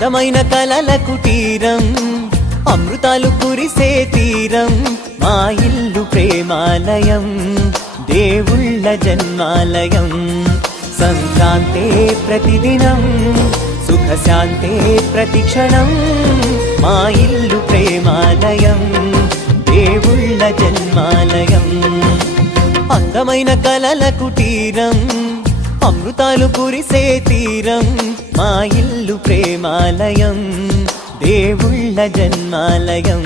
అందమైన కలల కుటీరం, అమృతాలు కురిసే తీరం, మా ఇల్లు ప్రేమాలయం, దేవుళ్ళ జన్మాలయం. సంక్రాంతే ప్రతిదినం, సుఖశాంతే ప్రతిక్షణం, మా ఇల్లు ప్రేమాలయం, దేవుళ్ళ జన్మాలయం. అందమైన కలల కుటీరం, అమృతాలు కురిసే తీరం, మా ఇల్లు ప్రేమాలయం, దేవుళ్ళ జన్మాలయం.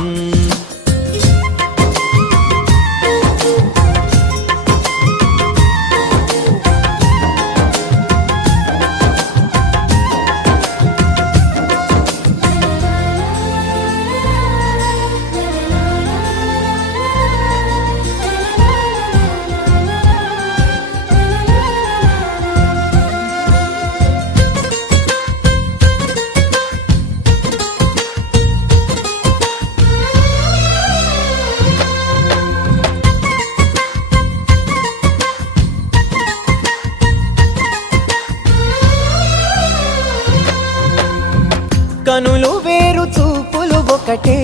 కనులు వేరు చూపులు ఒకటే,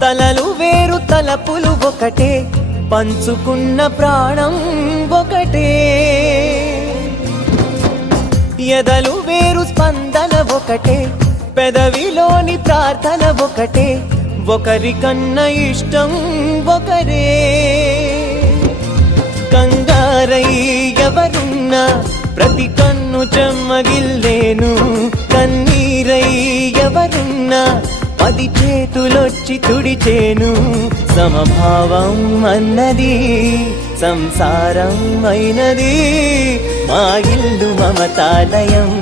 తలలు వేరు తలపులు ఒకటే, పంచుకున్న ప్రాణం ఒకటే. ఎదలు వేరు స్పందన ఒకటే, పెదవిలోని ప్రార్థన ఒకటే, ఒకరికన్నా ఇష్టం ఒకరే. కంగారై ఎవరున్నా ప్రతి కన్ను చెమ్మగిల్లేను, కన్నీరై ఎవరున్నా 10 చేతులొచ్చి తుడిచేను. సమభావం అన్నది సంసారం అయినది, మా ఇల్లు మమతాలయం,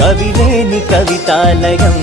కవిలేని కవితాలయం.